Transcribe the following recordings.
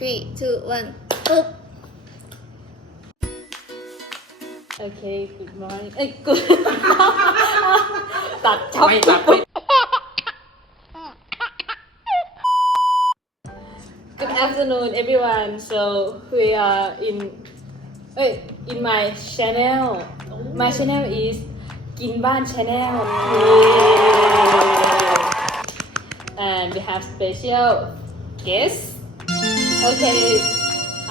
3, 2, 1 ปึ๊บ Okay, good morning. Good. ตัดช็อป ไม่ตัดไม่ Good afternoon, everyone. So we are in my channel. My channel is กินบ้าน channel. And we have special guest. Okay,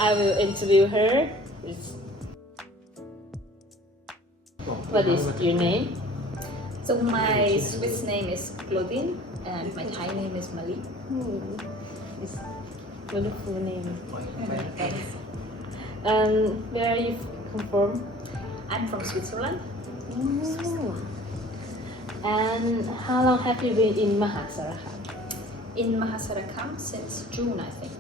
I will interview her. What is your name? So my Swiss name is Claudine and my Thai name is Mali. It's wonderful name. Thanks. Where are you come from? I'm from Switzerland. And how long have you been in Mahasarakham? In Mahasarakham since June, I think.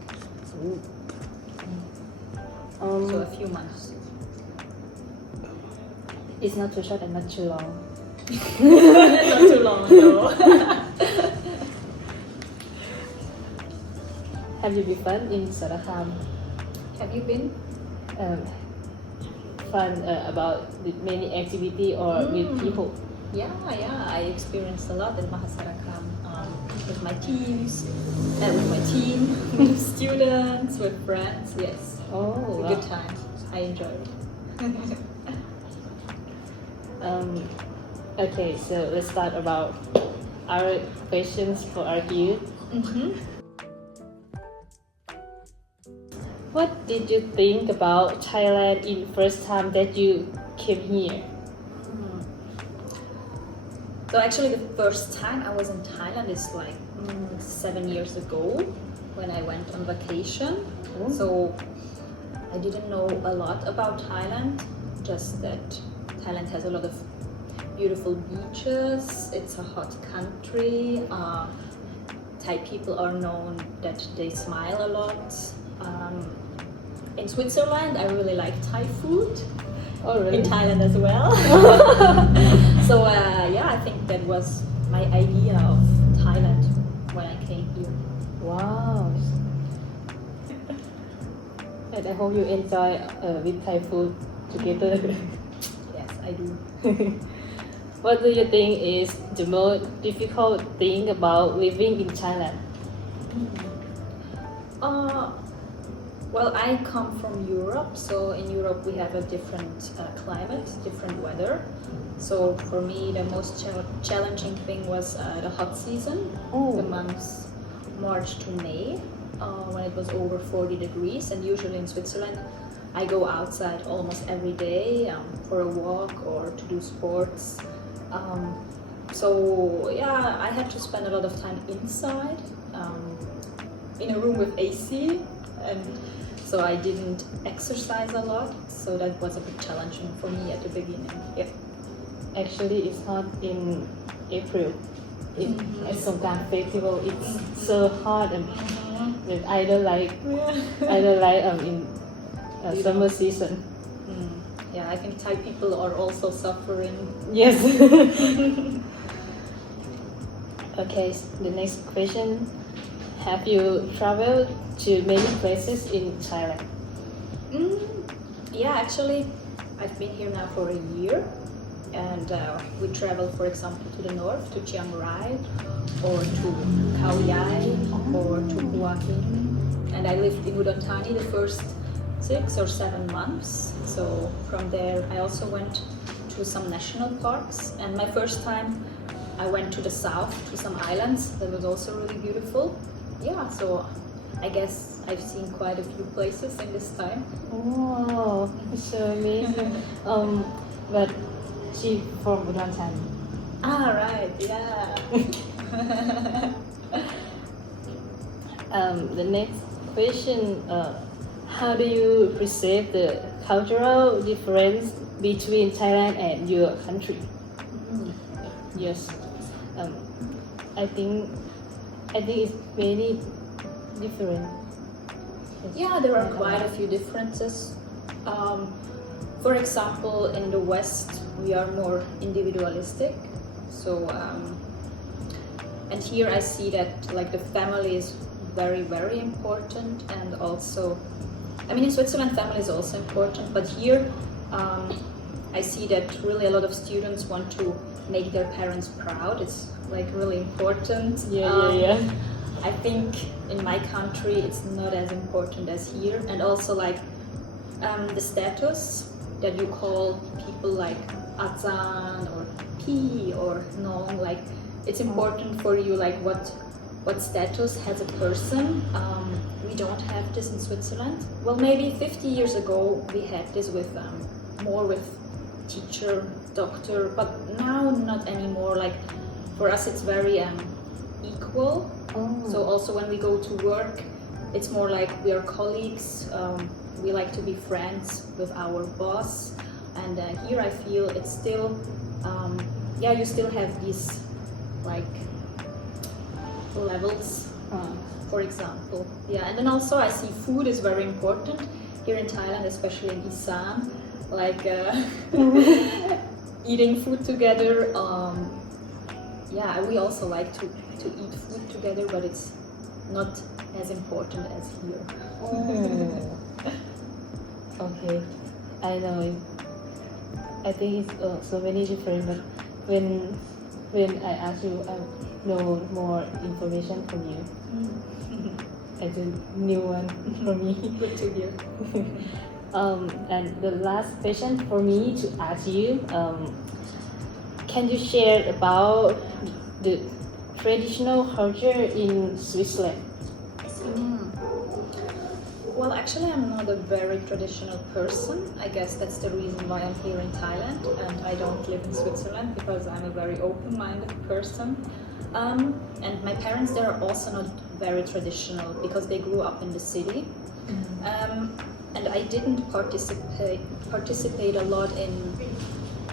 So a few months. It's not too short and not too long. Not too long though. Have you been fun in Sarakham? Have you been? Fun about the many activity or with people? Yeah. I experienced a lot in Mahasarakham with my teams, with my team, with students, with friends. Yes, Oh, it's a good time. I enjoyed it. Okay, so let's start about our questions for our youth. What did you think about Thailand in first time that you came here? So actually, the first time I was in Thailand is like 7 years ago when I went on vacation. So I didn't know a lot about Thailand, just that Thailand has a lot of beautiful beaches. It's a hot country. Thai people are known that they smile a lot. In Switzerland, I really like Thai food. Oh, really? In Thailand as well. So I think that was my idea of Thailand when I came here. Wow. And I hope you enjoy with Thai food together. Yes, I do. What do you think is the most difficult thing about living in Thailand? Well, I come from Europe, so in Europe we have a different climate, different weather. So for me, the most challenging thing was the hot season, the months March to May, when it was over 40 degrees. And usually in Switzerland, I go outside almost every day for a walk or to do sports. I had to spend a lot of time inside in a room with AC, and so I didn't exercise a lot. So that was a bit challenging for me at the beginning. Yeah. Actually, it's hot in April. At Songkran Festival, it's so hot and I don't like in summer season. Yeah, I think Thai people are also suffering. Yes. Okay, the next question. Have you traveled to many places in Thailand? Yeah, actually, I've been here now for a year, and we travel, for example, to the north, to Chiang Rai, or to Khao Yai, or to Hua Hin. And I lived in Udon Thani the first 6 or 7 months. So from there, I also went to some national parks. And my first time, I went to the south, to some islands. That was also really beautiful. Yeah, so I guess I've seen quite a few places in this time. Oh, it's so amazing. But she from Udon Thani. Right, yeah. The next question. How do you perceive the cultural difference between Thailand and your country? Yes. I think it's very different. Yeah, there are quite a few differences. For example, in the West, we are more individualistic. So, and here I see that like the family is very, very important. And also, I mean, in Switzerland, family is also important, but here I see that really a lot of students want to make their parents proud. It's like really important. Yeah. I think in my country it's not as important as here, and also like the status that you call people like Azan or P or Nong, like it's important for you, like what status has a person. We don't have this in Switzerland. Well, maybe 50 years ago we had this with more with teacher, doctor, but now not anymore. Like for us it's very equal. So also when we go to work, it's more like we are colleagues. We like to be friends with our boss, and here I feel it's still, you still have these like levels. For example, and then also I see food is very important here in Thailand, especially in Isan, like eating food together. We also like to eat food together, but it's not as important as here. Okay, I know. I think it's so many different, but when I ask you, I know more information from you. It's a new one for me. Good to hear. And the last question for me to ask you, can you share about the traditional culture in Switzerland? Well, actually, I'm not a very traditional person. I guess that's the reason why I'm here in Thailand and I don't live in Switzerland, because I'm a very open-minded person. And my parents, they're also not very traditional because they grew up in the city. And I didn't participate a lot in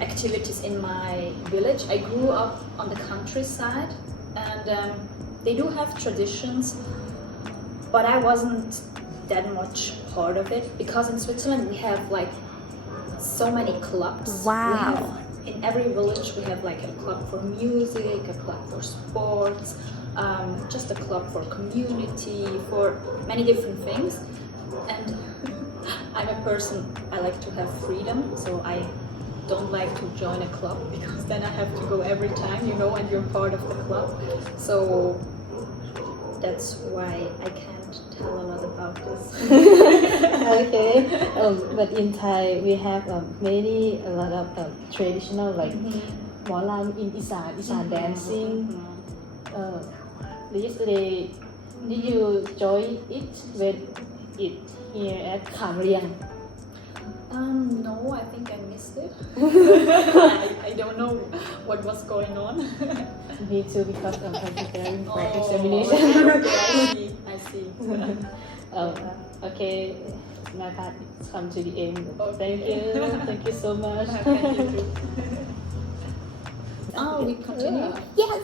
activities in my village. I grew up on the countryside, and they do have traditions, but I wasn't that much part of it, because in Switzerland we have like so many clubs. Wow. In every village we have like a club for music, a club for sports, just a club for community, for many different things. And I'm a person, I like to have freedom, so I don't like to join a club because then I have to go every time, and you're part of the club. So that's why I can't tell a lot about this. Okay, but in Thai we have a lot of traditional like Molam in Isan dancing. Yesterday, did you join it when it here at Kham Riang? No, I think I missed it. I don't know what was going on. Me too, because I'm preparing for examination. I see. Okay, my part is come to the end. Okay. Thank you so much. Thank you too. We continue. Yes.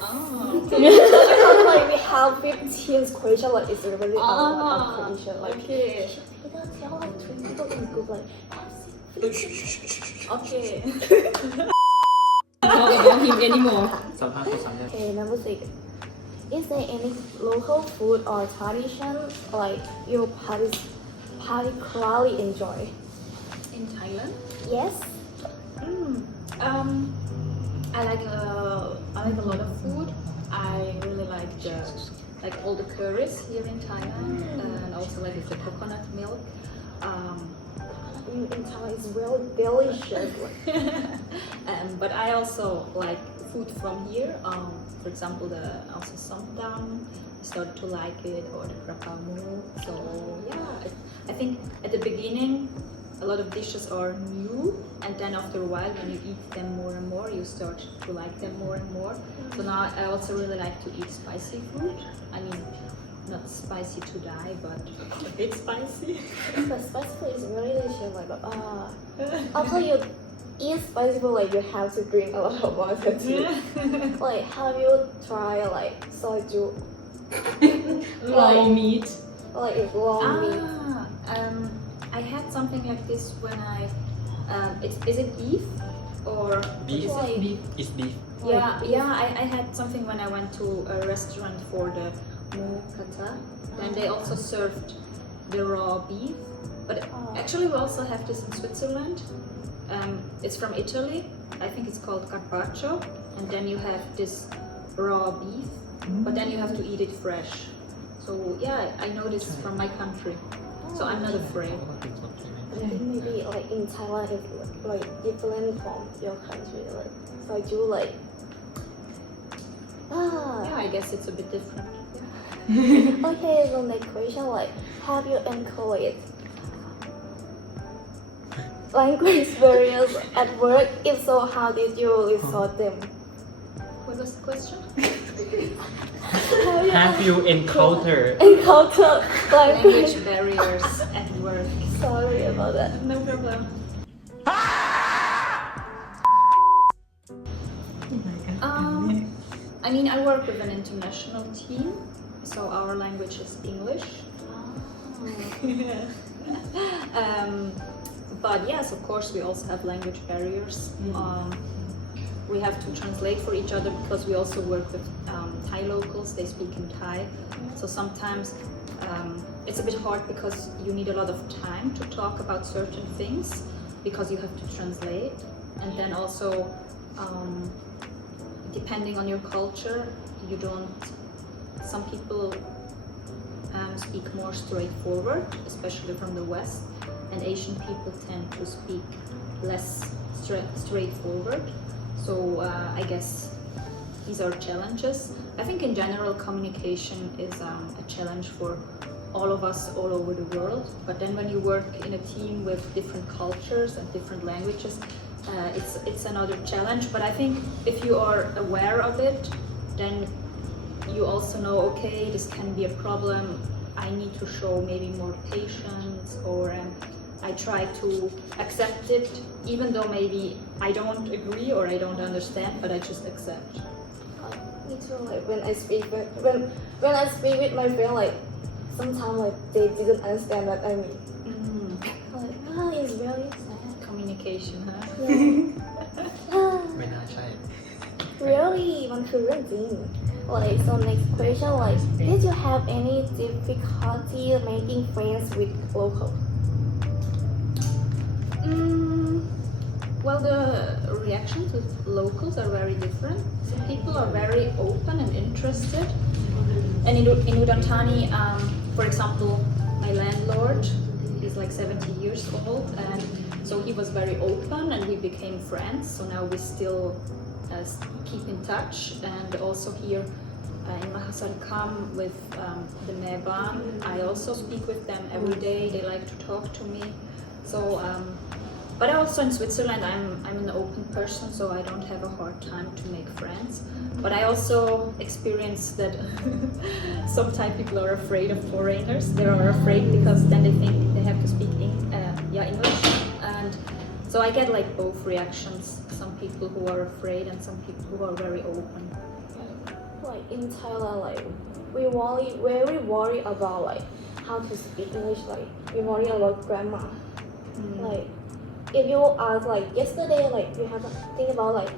Okay. Because like we have 15 question, like it's really a lot of question. Like Okay. we don't tell like 3 people in group like. Okay. Not about him anymore. สัมภาษณ์คนสัมภาษณ์ Okay, number 6. Is there any local food or tradition like you particularly enjoy? In Thailand? Yes. I like a lot of food. I really like all the curries here in Thailand, and also like the coconut milk. In Thailand it's really delicious. But I also like food from here. For example, also somtam. I started to like it, or the krapamu. So I think at the beginning a lot of dishes are new, and then after a while when you eat them more and more, you start to like them more and more. So now I also really like to eat spicy food. I mean, not spicy to die, but a bit spicy. But spicy food is really delicious. Like after you eat spicy food, like you have to drink a lot of water too. Like have you tried like soju? Raw meat. Like it's long meat. I had something like this when is it beef or beef is it beef is beef I had something when I went to a restaurant Mookata. Then they also served the raw beef. But Oh. actually, we also have this in Switzerland. It's from Italy. I think it's called carpaccio. And then you have this raw beef, but then you have to eat it fresh. So yeah, I know this from my country. So I'm not afraid. I think maybe like in Thailand it's like different from your country. Like so you like Yeah, I guess it's a bit different. Okay, so next question like have you encountered language barriers at work? If so, how did you resolve them? What was the question? Have you encountered encountered language? Language barriers at work. Sorry about that. No problem. I mean, I work with an international team, so our language is English. But yes, of course, we also have language barriers. We have to translate for each other because we also work with Thai locals. They speak in Thai, so sometimes it's a bit hard because you need a lot of time to talk about certain things because you have to translate, and then also depending on your culture, you don't. Some people speak more straightforward, especially from the West, and Asian people tend to speak less straightforward. So I guess these are challenges. I think in general communication is a challenge for all of us all over the world. But then when you work in a team with different cultures and different languages, it's another challenge. But I think if you are aware of it, then you also know, okay, this can be a problem. I need to show maybe more patience, or I try to accept it, even though maybe I don't agree or I don't understand, but I just accept. Me too. Like when I speak when I speak with my friend, like sometimes like they didn't understand what I mean. Like it's really sad. Communication, huh? Yeah. ไม่น่าใช่ Really, มันคือเรื่องจริง Like so next question like did you have any difficulty making friends with locals? Well, the reactions with locals are very different. Some people are very open and interested. And in Udon Thani, for example, my landlord, he's like 70 years old, and so he was very open and we became friends. So now we still keep in touch. And also here in Mahasarkham with the Meban, I also speak with them every day. They like to talk to me. So, but also in Switzerland, I'm an open person, so I don't have a hard time to make friends. But I also experience that some Thai people are afraid of foreigners. They are afraid because then they think they have to speak English. And so I get like both reactions. Some people who are afraid and some people who are very open. Like in Thailand, like we very worry about like how to speak English. Like we worry about grammar. Like if you ask like yesterday, like you have to think about like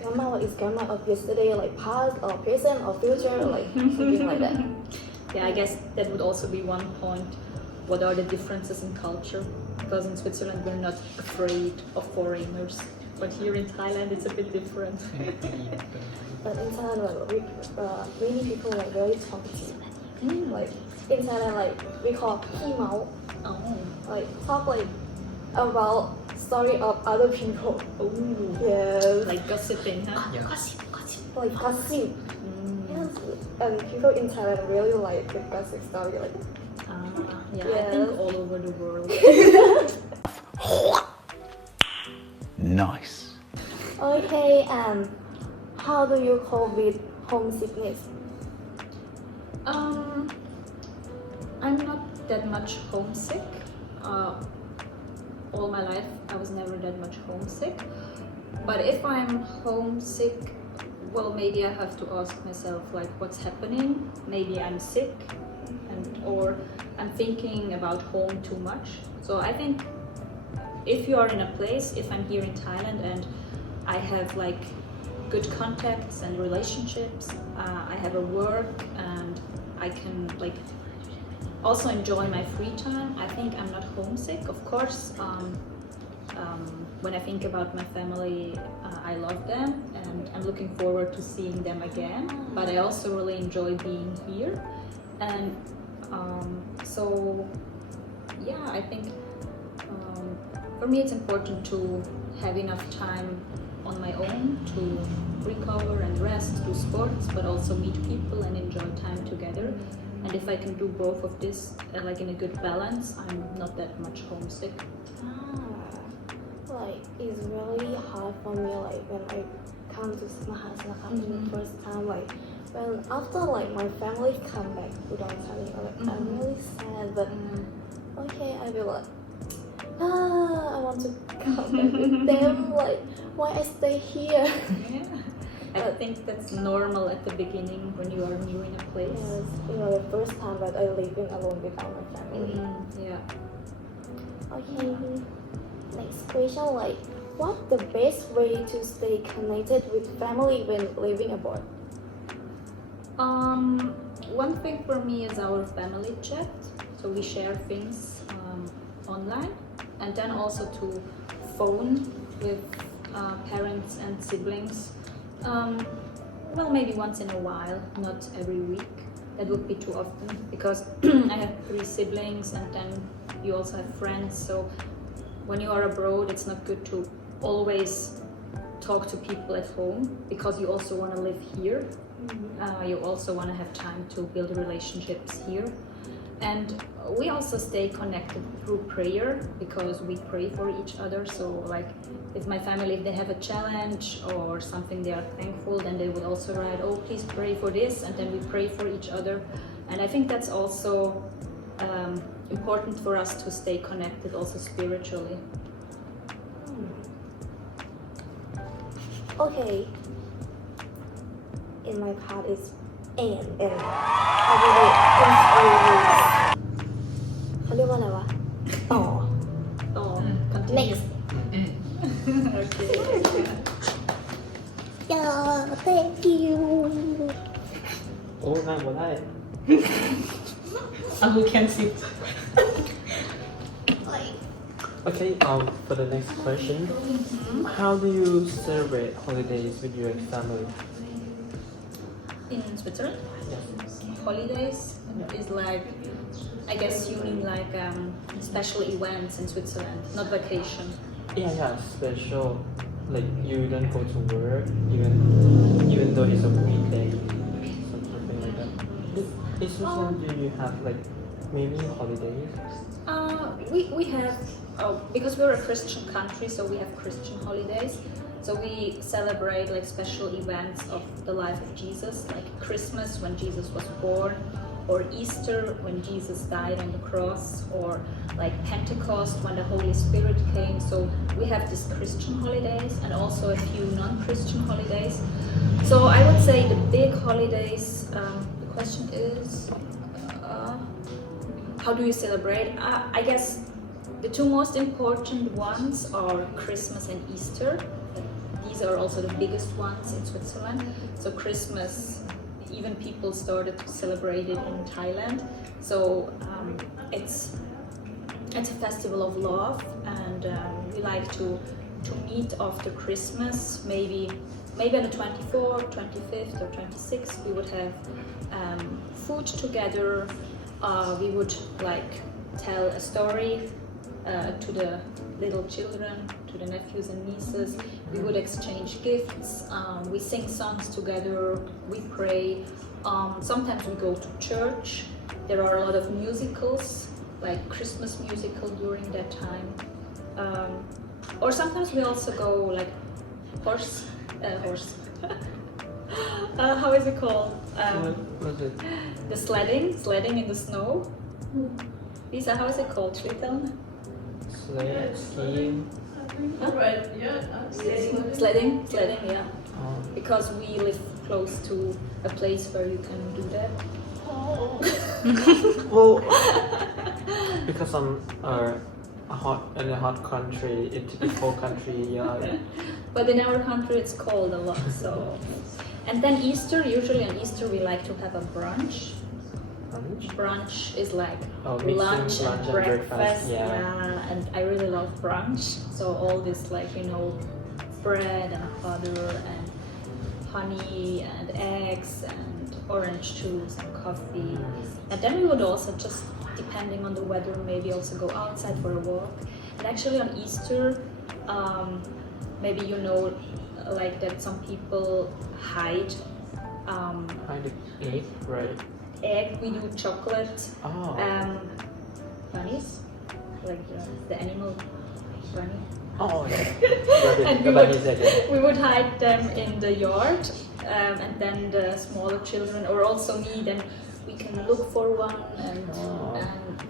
grammar. What is grammar of yesterday? Like past or present or future? Like something like that. Yeah, I guess that would also be one point. What are the differences in culture? Because in Switzerland we're not afraid of foreigners, but here in Thailand it's a bit different. But in Thailand, like many people like very talkative. Like in Thailand, like we call pi mao. Oh. Like talk like about story of other people. Yes. Like gossiping, huh? Yeah. Like gossip. Yes. And people in Thailand really like the gossip story. Like Yeah, Yes. I think all over the world. Nice. okay. How do you cope with homesickness? I'm not that much homesick. All my life I was never that much homesick. But if I'm homesick, well, maybe I have to ask myself like what's happening. Maybe I'm sick, or I'm thinking about home too much. So I think if you are in a place, if I'm here in Thailand and I have like good contacts and relationships, I have a work and I I can like also enjoy my free time. I think I'm not homesick, of course. When I think about my family, I love them and I'm looking forward to seeing them again. But I also really enjoy being here. And so, yeah, I think for me it's important to have enough time on my own to recover and rest, do sports, but also meet people and enjoy time together. And if I can do both of this like in a good balance, I'm not that much homesick. Like it's really hard for me like when I come to Mahasnaka in the first time, like when after like my family come back to Thailand, like I'm really sad, but okay, I will like I want to come back with them, like why I stay here. Yeah. I think that's normal at the beginning when you are new in a place. Yes, you know, the first time that I living alone without my family. Yeah. Okay, next question, like what's the best way to stay connected with family when living abroad? One thing for me is our family chat. So we share things online, and then also to phone with parents and siblings. Well, maybe once in a while, not every week. That would be too often because I have 3 siblings and then you also have friends. So when you are abroad, it's not good to always talk to people at home because you also want to live here. You also want to have time to build relationships here. And we also stay connected through prayer because we pray for each other. So like with my family, if they have a challenge or something they are thankful, then they would also write, oh, please pray for this. And then we pray for each other. And I think that's also important for us to stay connected also spiritually. Okay, in my part is and I will introduce เขาเรียกว่าอะไรวะต่อ Oh, continue. next Okay. yeah thank you Oh, not what I. Who can sit? Okay, for the next question, how do you celebrate holidays with your family? In Switzerland, Yes. holidays is like, I guess you mean like special events in Switzerland, not vacation. Yeah, special. Like you don't go to work, even though it's a weekday, something like that. In Switzerland, do you have like maybe holidays? We have, because we're a Christian country, so we have Christian holidays. So we celebrate like special events of the life of Jesus, like Christmas when Jesus was born, or Easter when Jesus died on the cross, or like Pentecost when the Holy Spirit came. So we have these Christian holidays and also a few non-Christian holidays. So I would say the big holidays, the question is, how do you celebrate? I guess the 2 most important ones are Christmas and Easter. These are also the biggest ones in Switzerland. So Christmas, even people started to celebrate it in Thailand. So it's a festival of love, and we like to meet after Christmas. Maybe on the 24th, 25th, or 26th, we would have food together. We would like tell a story to the little children, to the nephews and nieces. We would exchange gifts. We sing songs together. We pray. Sometimes we go to church. There are a lot of musicals, like Christmas musical during that time. Or sometimes we also go like horse. How is it called? What was it? The sledding in the snow. Lisa, how is it called? Should you tell me? Skiing. Sledding, yeah. Oh. Because we live close to a place where you can do that. Well, because I'm in a hot country, a typical country, yeah. But in our country it's cold a lot, so. And then Easter, usually on Easter we like to have a brunch. brunch? Brunch is like Oh, mixing lunch and breakfast. breakfast. Yeah. Yeah, and I really love brunch. So all this like bread and butter and honey and eggs and orange juice and coffee. And then we would also just, depending on the weather, maybe also go outside for a walk. And actually on Easter, maybe like that some people hide Kind of egg, right? egg. We do chocolate Oh. bunnies, like the animal bunny. Oh, yeah. And The bunny's egg. Yeah. we would hide them in the yard, and then the smaller children, or also me, then we can look for one and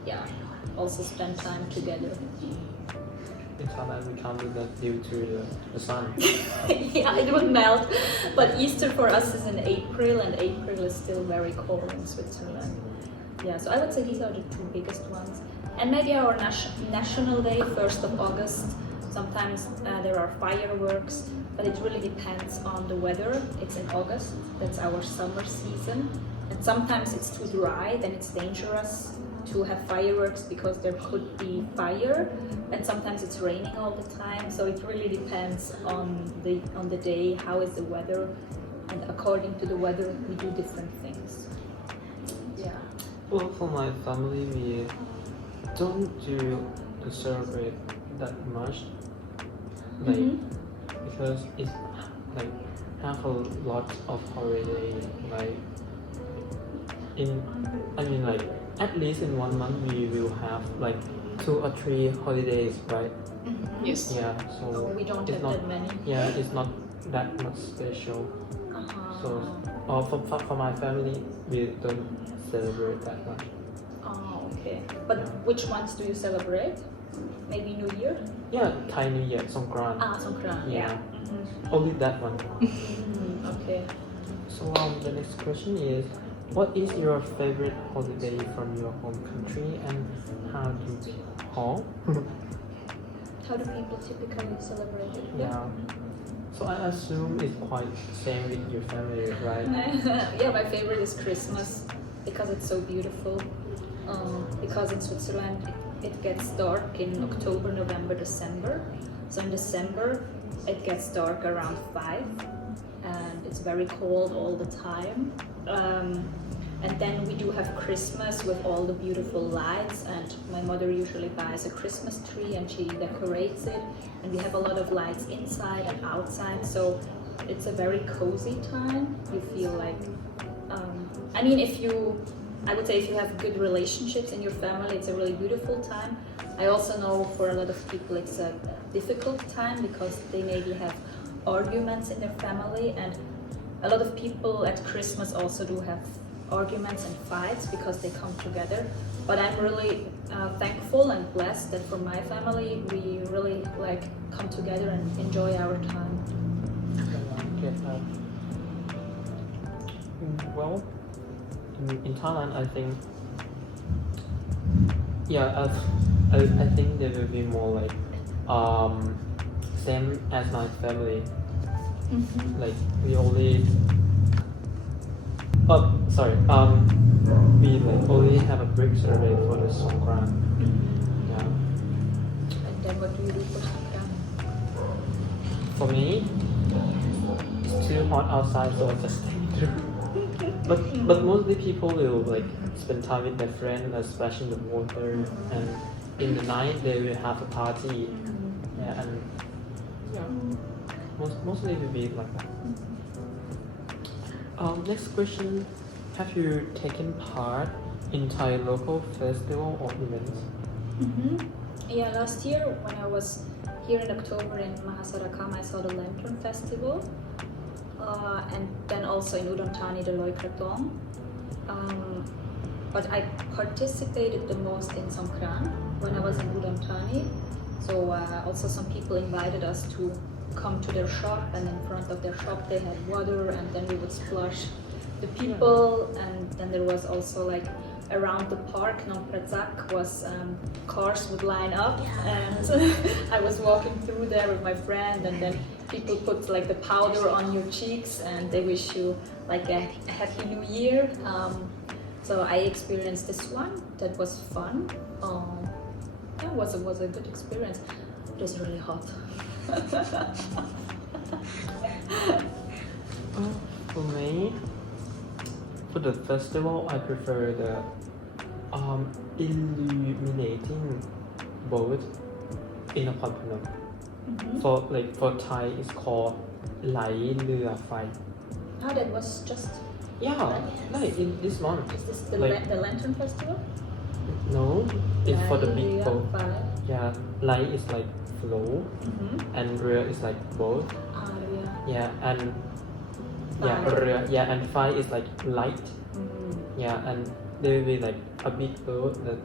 yeah, also spend time together. In Thailand, we can't do that due to the sun. Yeah, it would melt. But Easter for us is in April, and April is still very cold in Switzerland. Yeah, so I would say these are the two biggest ones. And maybe our national day, 1st of August. Sometimes there are fireworks, but it really depends on the weather. It's in August, that's our summer season. And sometimes it's too dry, then it's dangerous to have fireworks because there could be fire, and sometimes it's raining all the time. So it really depends on the day, how is the weather, and according to the weather we do different things. Yeah. Well, for my family, we don't do to celebrate that much, like because it's like have a lot of holiday, like like at least in 1 month we will have like 2 or 3 holidays, right? Yes. Yeah, so We don't it's have not, that many. yeah, it's not that much special. So for my family, we don't celebrate that much. Oh, okay. But Yeah. which ones do you celebrate? Maybe New Year? Yeah, Thai New Year, Songkran. Songkran. Yeah. Only that one. Okay. So the next question is, what is your favorite holiday from your home country, and how do How do people typically celebrate it? Yeah. So I assume it's quite same with your family, right? Yeah, my favorite is Christmas because it's so beautiful. Because in Switzerland it gets dark in October, November, December. So in December it gets dark around 5 and it's very cold all the time. And then we do have Christmas with all the beautiful lights, and my mother usually buys a Christmas tree and she decorates it, and we have a lot of lights inside and outside, so it's a very cozy time. You feel like, I would say if you have good relationships in your family, it's a really beautiful time. I also know for a lot of people it's a difficult time because they maybe have arguments in their family, and a lot of people at Christmas also do have arguments and fights because they come together. But I'm really thankful and blessed that for my family we really come together and enjoy our time. Get that. Well, in Thailand, I think, yeah, I think there will be more same as my family. Like we only. We only have a break Saturday for the Songkran. Yeah. And then what do you do for Songkran? For me, it's too hot outside, so I just stay through. But mostly people will spend time with their friends, splash in the water, and in the night they will have a party. Yeah, and mostly it will be like that. Next question: have you taken part in Thai local festival or events? Yeah, last year when I was here in October in Mahasarakam, I saw the Lantern Festival, and then also in Udon Thani the Loi Krathong. But I participated the most in Songkran when I was in Udon Thani. So also some people invited us to come to their shop, and in front of their shop they had water, and then we would splash the people. And then there was also around the park, Nong Pratzak, was cars would line up, and I was walking through there with my friend, and then people put the powder on your cheeks and they wish you a happy new year. So I experienced this one. That was fun. Yeah, was a good experience. It was really hot. For me, for the festival, I prefer the illuminating boat in Nakhon Phanom. For Thai, it's called Lai Lua Phai. Oh, that was just. Yeah, like in this month. Is this the, Like- the Lantern Festival? No, it's for the big Lai boat. Lua Phai. Yeah, Lai is like flow, and Rua is like boat. Ah, Yeah, and yeah, Phai. Rua, yeah, and Phai is like light. Mm. Yeah, and there will be like a big boat that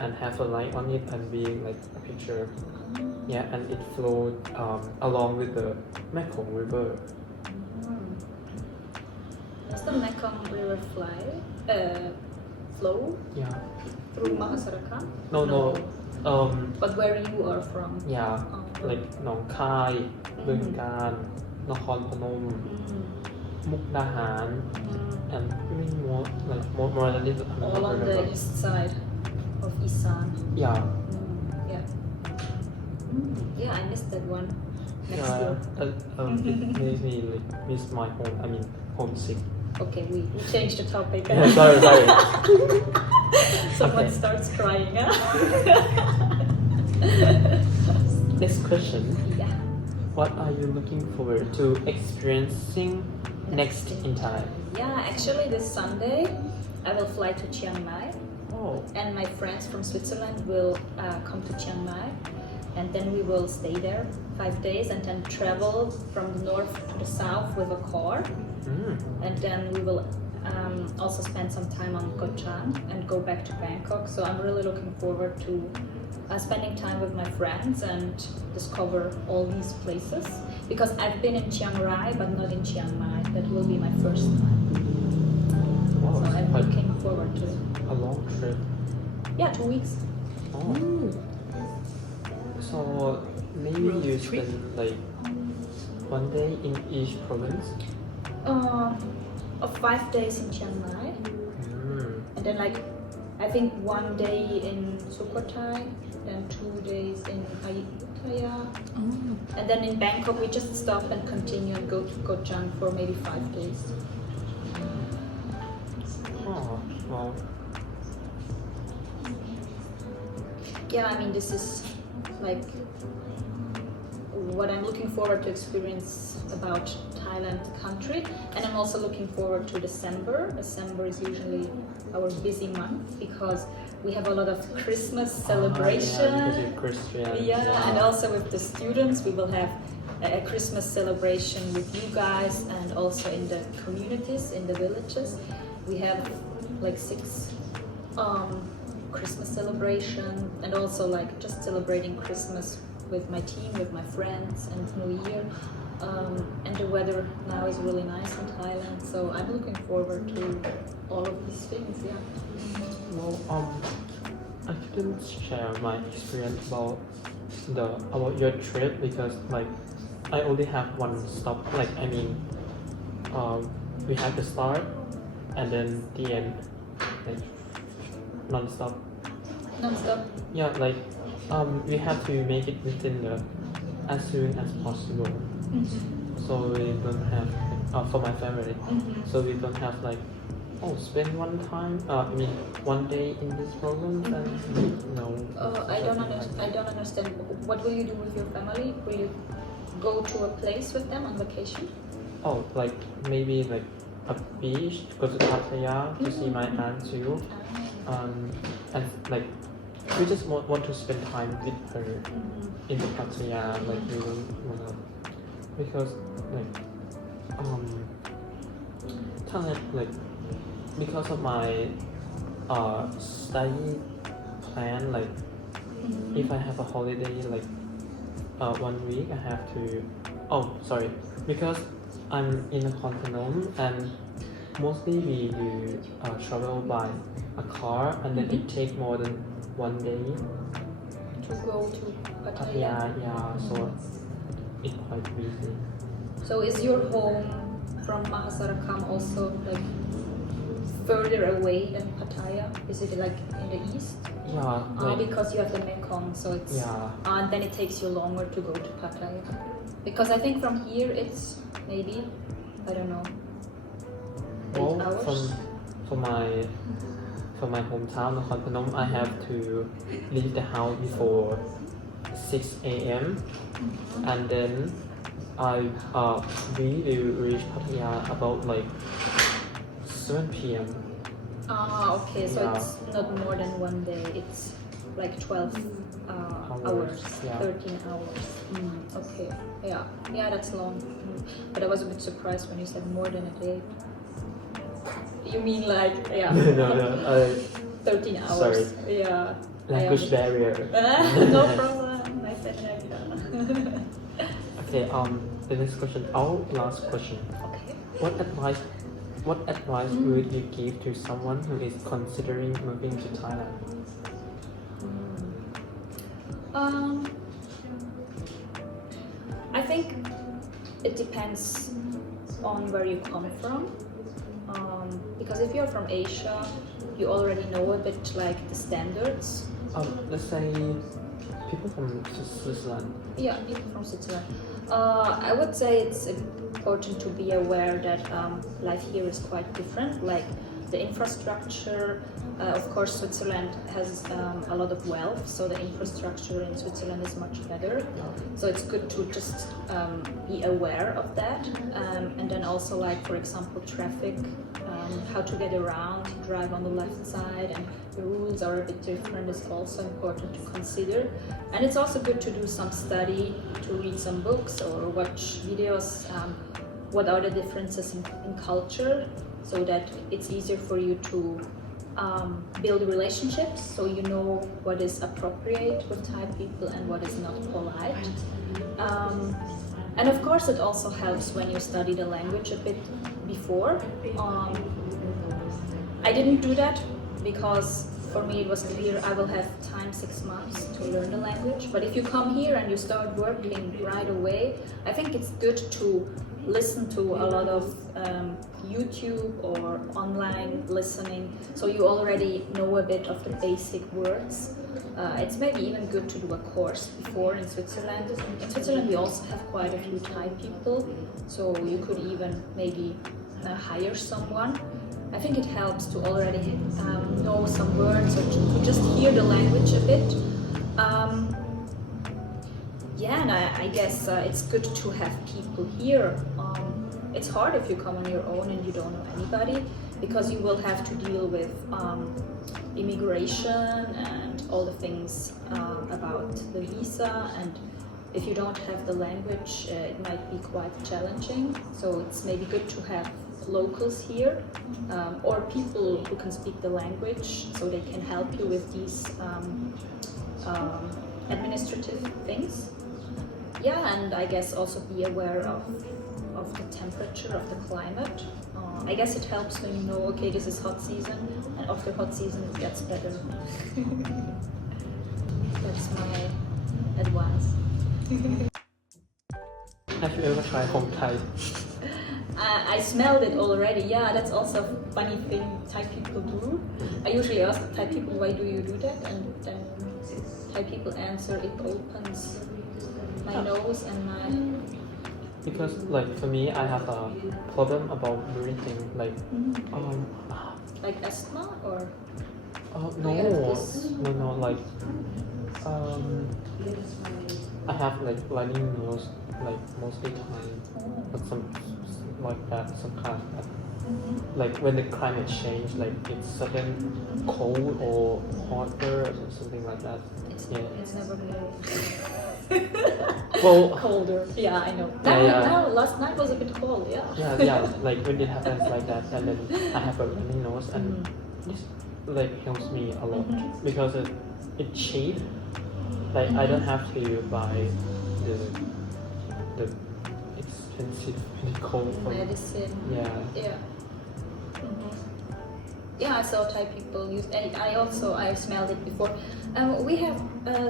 and have a light on it and be like a picture. Yeah, and it flowed along with the Mekong River. Does the Mekong River flow Yeah. through Mahasaraka? No. But where you are from? Yeah, Oh. like Nong Khai, Bương Can, Nakhon Phanom, Mukdahan, and even more than this. I'm All not on remember. the east side of Isan. Yeah, Yeah. Yeah, I missed that one. Next yeah. year. It makes me like miss my home. I mean, homesick. Okay, we changed the topic. Yeah, sorry. Someone Okay. starts crying. Huh? Next question. Yeah. What are you looking forward to experiencing next in Thailand? Yeah, actually this Sunday I will fly to Chiang Mai. Oh, And my friends from Switzerland will come to Chiang Mai, and then we will stay there 5 days and then travel from the north to the south with a car, and then we will also spend some time on Koh Chang and go back to Bangkok. So I'm really looking forward to spending time with my friends and discover all these places, because I've been in Chiang Rai but not in Chiang Mai. That will be my first time. wow, So it's I'm quite looking forward to it. a long trip. Yeah, 2 weeks. Oh. So maybe you spend like 1 day in each province. Of 5 days in Chiang Mai, and then like I think 1 day in Sukhothai, then 2 days in Ayutthaya, and then in Bangkok we just stop and continue and go to Koh Chang for maybe 5 days. Oh, well, Yeah, I mean this is like what I'm looking forward to experience about Thailand country, and I'm also looking forward to December. December is usually our busy month because we have a lot of Christmas celebration. Yeah, because you're Christian. Yeah, and also with the students, we will have a Christmas celebration with you guys, and also in the communities, in the villages. We have like 6 Christmas celebration, and also like just celebrating Christmas with my team, with my friends, and New Year. And the weather now is really nice in Thailand, so I'm looking forward to all of these things. Yeah. Well, I couldn't share my experience about your trip because like I only have one stop. Like I mean, we have the start and then the end, like non-stop. Non-stop. Yeah, like we have to make it within the as soon as possible. So we don't have for my family. So we don't have like spend one time. I mean 1 day in this program and no. I don't understand. I don't understand. What will you do with your family? Will you go to a place with them on vacation? Oh, like maybe like a beach, go to Pattaya to see my aunt too. And like we just want to spend time with her in the Pattaya. Like we don't wanna because like Thailand like because of my study plan, like if I have a holiday like 1 week I have to because I'm in Nakhon Phanom and mostly we do travel by a car and then it takes more than 1 day. To go to Pattaya. Yeah, so it's quite busy. So is your home from Mahasarakam also like further away than Pattaya? Is it like in the east? Yeah, like, Because you have the Mekong, so it's yeah. and then it takes you longer to go to Pattaya. Because I think from here it's maybe, I don't know, 8 Well, hours. from my hometown, Nakhon Phanom, I have to leave the house before 6 a.m. and then we will reach Pattaya about like 7 p.m. Okay, so Yeah. it's not more than one day. It's like 12 hours, yeah. 13 hours. Okay, yeah, that's long. But I was a bit surprised when you said more than a day. You mean like, yeah, no, 13 hours. Sorry. Yeah. language barrier. No problem. I said like that. Okay, the next question, our last question. Okay. What advice would you give to someone who is considering moving to Thailand? I think it depends on where you come from. Because if you're from Asia, you already know a bit like the standards. Let's say people from Switzerland. Yeah, people from Switzerland. I would say it's important to be aware that life here is quite different. Like the infrastructure, of course, Switzerland has a lot of wealth, so the infrastructure in Switzerland is much better. So it's good to just be aware of that, and then also like, for example, traffic, how to get around, drive on the left side, and the rules are a bit different is also important to consider. And it's also good to do some study, to read some books or watch videos, what are the differences in culture, so that it's easier for you to build relationships, so you know what is appropriate with Thai people and what is not polite. And of course it also helps when you study the language a bit before. I didn't do that because for me it was clear I will have time 6 months to learn the language. But if you come here and you start working right away, I think it's good to listen to a lot of YouTube or online listening, so you already know a bit of the basic words. It's maybe even good to do a course before in Switzerland. In Switzerland we also have quite a few Thai people, so you could even maybe hire someone. I think it helps to already know some words or to just hear the language a bit. Yeah, and I guess it's good to have people here. It's hard if you come on your own and you don't know anybody, because you will have to deal with immigration and all the things about the visa, and if you don't have the language, it might be quite challenging. So it's maybe good to have locals here, or people who can speak the language, so they can help you with these administrative things. Yeah, and I guess also be aware of the temperature, of the climate. I guess it helps when you know, okay, this is hot season, and after hot season it gets better. That's my advice. Have you ever tried Hong Thai? I smelled it already. Yeah, that's also a funny thing Thai people do. I usually ask Thai people, why do you do that? And then Thai people answer, it opens my nose and my... Because like for me, I have a problem about breathing. Like, Like asthma or? no, you have this? no, like, I have like running nose, like mostly time, but some like that, some kind of that. Like when the climate change, like it's sudden cold or hotter or something like that. It's never cold. Well, Colder. Yeah, I know. Yeah. Now, last night was a bit cold. Yeah. yeah, like when it happens like that, and then I have a running nose, and this like helps me a lot because it's cheap. Like I don't have to buy the expensive medical from Medicine. yeah. Yeah, I saw Thai people use, and I smelled it before. We have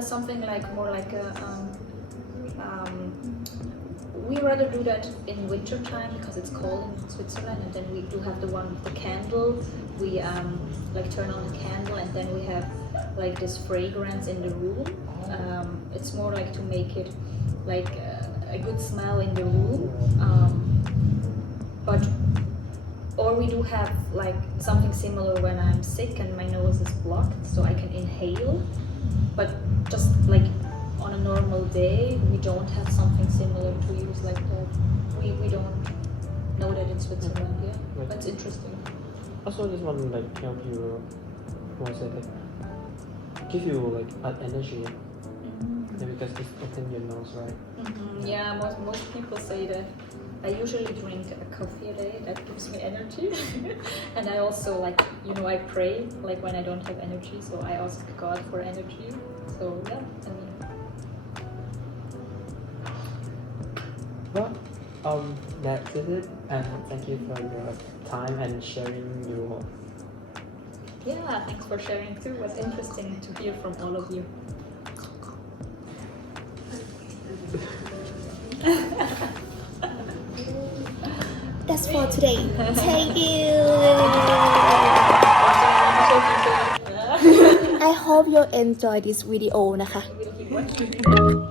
something like more like a we rather do that in winter time because it's cold in Switzerland, and then we do have the one with the candle. We like turn on the candle, and then we have like this fragrance in the room. It's more like to make it like a good smell in the room. But or we do have like something similar when I'm sick and my nose is blocked, so I can inhale. But just like on a normal day, we don't have something similar to use like that. We don't know that in Switzerland, yeah. Right. But it's interesting. Also, this one like help you, what was it, like give you like energy. Yeah, because it's open your nose, right? Yeah, most people say that. I usually drink a coffee a day, that gives me energy. And I also like, you know, I pray like when I don't have energy, so I ask God for energy. So yeah, I mean. Well, that's it, and thank you for your time and sharing your. Yeah, thanks for sharing too. It was interesting to hear from all of you. That's for today. Thank you. I hope you enjoy this video นะคะ We'll keep watching.